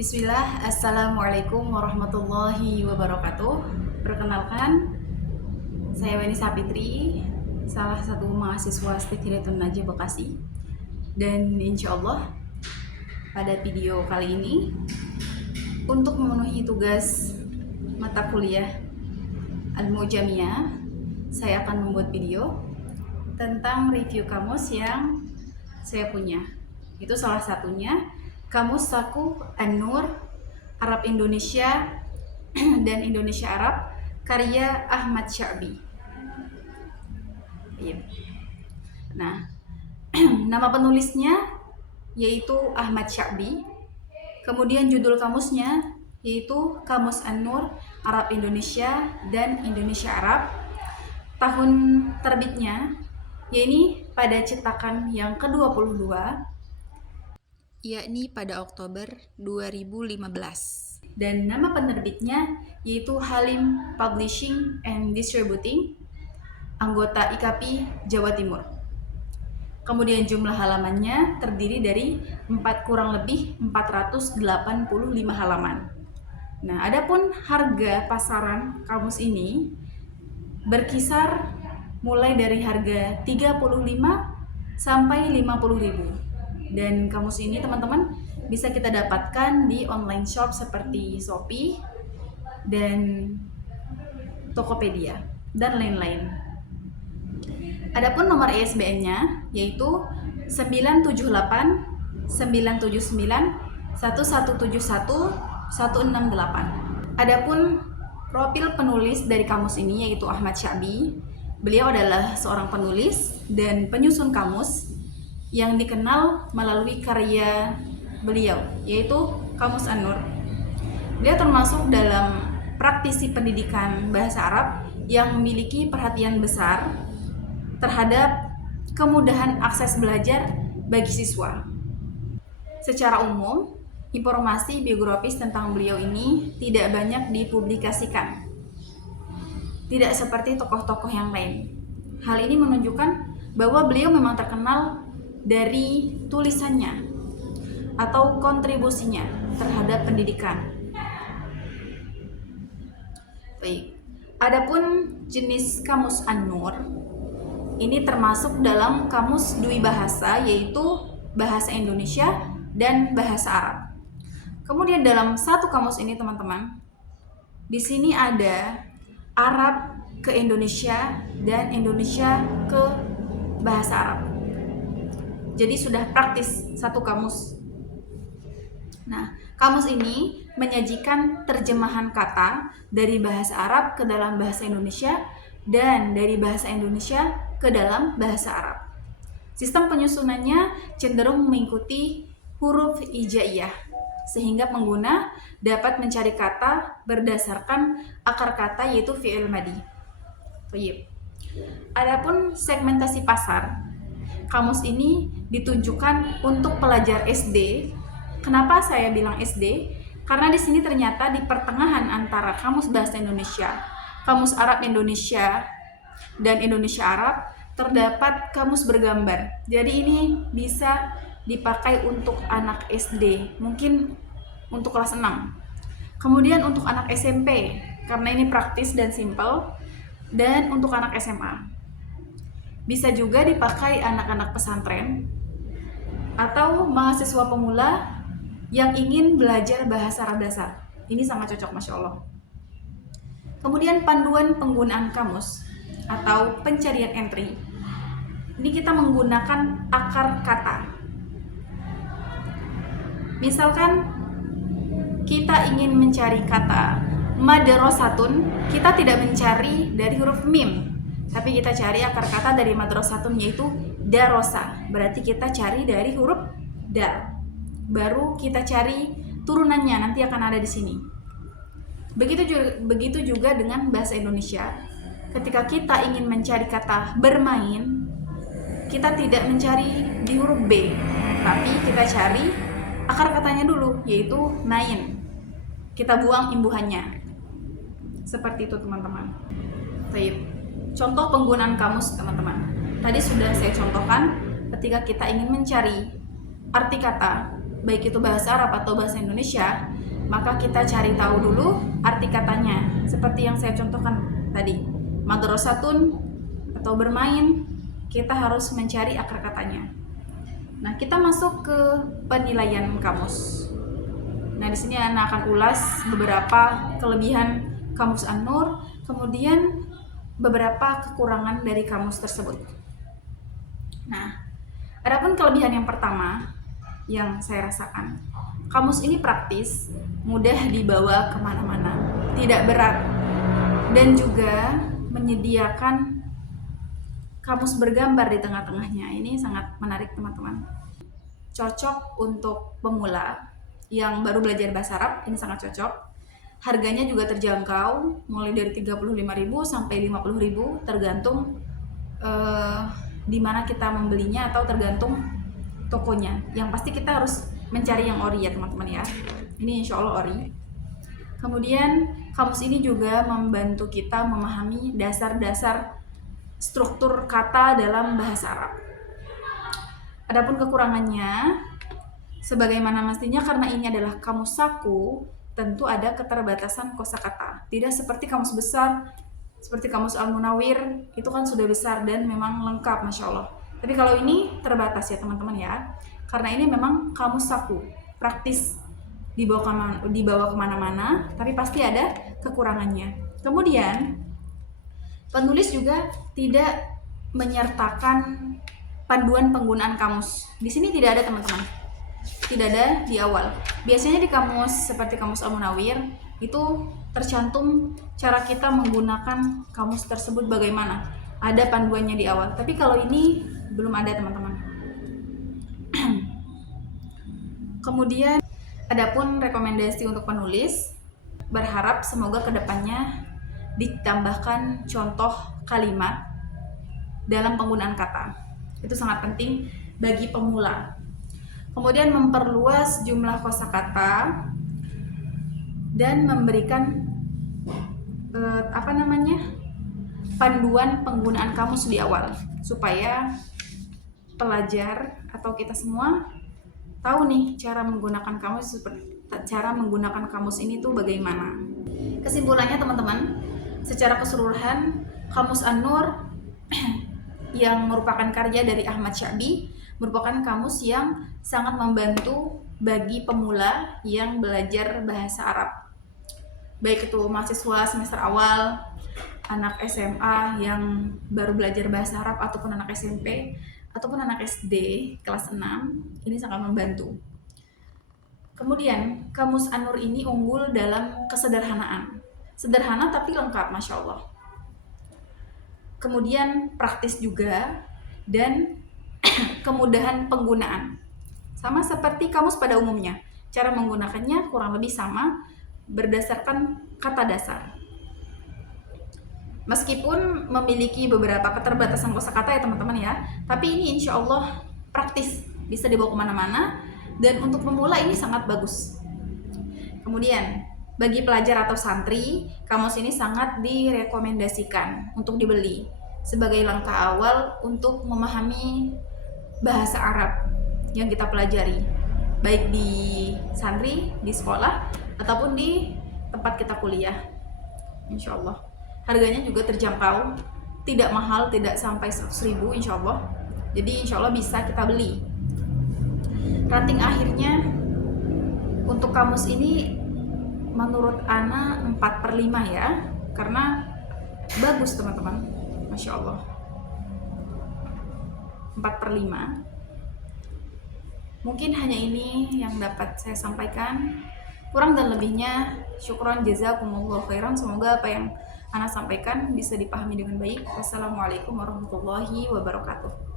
Bismillah, Assalamualaikum warahmatullahi wabarakatuh. Perkenalkan, saya Weni Sapitri, salah satu mahasiswa Stifthidayatul Najah Bekasi. Dan insya Allah pada video kali ini, untuk memenuhi tugas mata kuliah Al-Mu'jamiyah, saya akan membuat video tentang review kamus yang saya punya. Itu salah satunya Kamus Saku An-Nur Arab Indonesia dan Indonesia Arab karya Ahmad Sya'bi. Nah, nama penulisnya yaitu Ahmad Sya'bi. Kemudian judul kamusnya yaitu Kamus An-Nur Arab Indonesia dan Indonesia Arab. Tahun terbitnya yakni pada cetakan yang ke-22, yakni pada Oktober 2015. Dan nama penerbitnya yaitu Halim Publishing and Distributing, anggota IKAPI Jawa Timur. Kemudian jumlah halamannya terdiri dari kurang lebih 485 halaman. Nah, adapun harga pasaran kamus ini berkisar mulai dari harga 35 sampai 50.000. Dan kamus ini teman-teman bisa kita dapatkan di online shop seperti Shopee dan Tokopedia dan lain-lain. Adapun nomor ISBN-nya yaitu 978 979 1171 168. Adapun profil penulis dari kamus ini yaitu Ahmad Sya'bi. Beliau adalah seorang penulis dan penyusun kamus yang dikenal melalui karya beliau, yaitu Kamus An-Nur. Dia termasuk dalam praktisi pendidikan bahasa Arab yang memiliki perhatian besar terhadap kemudahan akses belajar bagi siswa. Secara umum, informasi biografis tentang beliau ini tidak banyak dipublikasikan. Tidak seperti tokoh-tokoh yang lain. Hal ini menunjukkan bahwa beliau memang terkenal dari tulisannya atau kontribusinya terhadap pendidikan. Baik. Adapun jenis kamus An-Nur ini termasuk dalam kamus dui bahasa, yaitu bahasa Indonesia dan bahasa Arab. Kemudian dalam satu kamus ini teman-teman, di sini ada Arab ke Indonesia dan Indonesia ke bahasa Arab. Jadi sudah praktis satu kamus. Nah, kamus ini menyajikan terjemahan kata dari bahasa Arab ke dalam bahasa Indonesia dan dari bahasa Indonesia ke dalam bahasa Arab. Sistem penyusunannya cenderung mengikuti huruf hijaiyah, sehingga pengguna dapat mencari kata berdasarkan akar kata yaitu fi'il madi. Adapun segmentasi pasar, kamus ini ditunjukkan untuk pelajar SD. Kenapa saya bilang SD? Karena di sini ternyata di pertengahan antara kamus bahasa Indonesia, kamus Arab Indonesia, dan Indonesia Arab terdapat kamus bergambar. Jadi ini bisa dipakai untuk anak SD, mungkin untuk kelas 6. Kemudian untuk anak SMP, karena ini praktis dan simpel, dan untuk anak SMA. Bisa juga dipakai anak-anak pesantren atau mahasiswa pemula yang ingin belajar bahasa Arab dasar. Ini sangat cocok, Masya Allah. Kemudian panduan penggunaan kamus atau pencarian entry. Ini kita menggunakan akar kata. Misalkan kita ingin mencari kata madrasatun, kita tidak mencari dari huruf mim, tapi kita cari akar kata dari madrasatun yaitu darosa. Berarti kita cari dari huruf dal. Baru kita cari turunannya, nanti akan ada di sini. Begitu juga dengan bahasa Indonesia. Ketika kita ingin mencari kata bermain, kita tidak mencari di huruf B, tapi kita cari akar katanya dulu, yaitu main. Kita buang imbuhannya. Seperti itu teman-teman. Baik. Contoh penggunaan kamus teman-teman. Tadi sudah saya contohkan ketika kita ingin mencari arti kata baik itu bahasa Arab atau bahasa Indonesia, maka kita cari tahu dulu arti katanya. Seperti yang saya contohkan tadi, madrasatun atau bermain, kita harus mencari akar katanya. Nah, kita masuk ke penilaian kamus. Nah, di sini Ana akan ulas beberapa kelebihan kamus An-Nur, kemudian beberapa kekurangan dari kamus tersebut. Nah, adapun kelebihan yang pertama yang saya rasakan, kamus ini praktis, mudah dibawa kemana-mana, tidak berat, dan juga menyediakan kamus bergambar di tengah-tengahnya. Ini sangat menarik teman-teman. Cocok untuk pemula yang baru belajar bahasa Arab, ini sangat cocok. Harganya juga terjangkau, mulai dari 35.000 sampai 50.000 tergantung di mana kita membelinya atau tergantung tokonya. Yang pasti kita harus mencari yang ori ya teman-teman ya. Ini insya Allah ori. Kemudian kamus ini juga membantu kita memahami dasar-dasar struktur kata dalam bahasa Arab. Adapun kekurangannya, sebagaimana mestinya karena ini adalah kamus saku, tentu ada keterbatasan kosakata. Tidak seperti kamus besar, seperti kamus Al-Munawir, itu kan sudah besar dan memang lengkap, Masya Allah. Tapi kalau ini terbatas ya teman-teman ya, karena ini memang kamus saku, praktis, dibawa kemana-mana, tapi pasti ada kekurangannya. Kemudian penulis juga tidak menyertakan panduan penggunaan kamus. Di sini tidak ada teman-teman, tidak ada di awal. Biasanya di kamus seperti kamus Al-Munawir itu tercantum cara kita menggunakan kamus tersebut bagaimana. Ada panduannya di awal. Tapi kalau ini belum ada teman-teman. Kemudian adapun rekomendasi untuk penulis, berharap semoga kedepannya ditambahkan contoh kalimat dalam penggunaan kata. Itu sangat penting bagi pemula. Kemudian memperluas jumlah kosakata dan memberikan panduan penggunaan kamus di awal supaya pelajar atau kita semua tahu nih cara menggunakan kamus ini tuh bagaimana. Kesimpulannya teman-teman, secara keseluruhan kamus An-Nur yang merupakan karya dari Ahmad Sya'bi merupakan kamus yang sangat membantu bagi pemula yang belajar bahasa Arab, baik itu mahasiswa semester awal, anak SMA yang baru belajar bahasa Arab, ataupun anak SMP, ataupun anak SD kelas 6, ini sangat membantu. Kemudian kamus An-Nur ini unggul dalam kesederhanaan, sederhana tapi lengkap, Masya Allah. Kemudian praktis juga dan kemudahan penggunaan. Sama seperti kamus pada umumnya, cara menggunakannya kurang lebih sama berdasarkan kata dasar. Meskipun memiliki beberapa keterbatasan kosakata ya teman-teman ya, tapi ini insya Allah praktis, bisa dibawa kemana-mana, dan untuk pemula ini sangat bagus. Kemudian bagi pelajar atau santri, kamus ini sangat direkomendasikan untuk dibeli sebagai langkah awal untuk memahami bahasa Arab yang kita pelajari, baik di santri, di sekolah, ataupun di tempat kita kuliah. Insya Allah harganya juga terjangkau, tidak mahal, tidak sampai 100.000 insya Allah. Jadi insya Allah bisa kita beli. Rating akhirnya untuk kamus ini menurut Ana 4/5 ya, karena bagus teman-teman, Masya Allah. 4/5. Mungkin hanya ini yang dapat saya sampaikan. Kurang dan lebihnya syukron jazakumullah khairan. Semoga apa yang Ana sampaikan bisa dipahami dengan baik. Wassalamualaikum warahmatullahi wabarakatuh.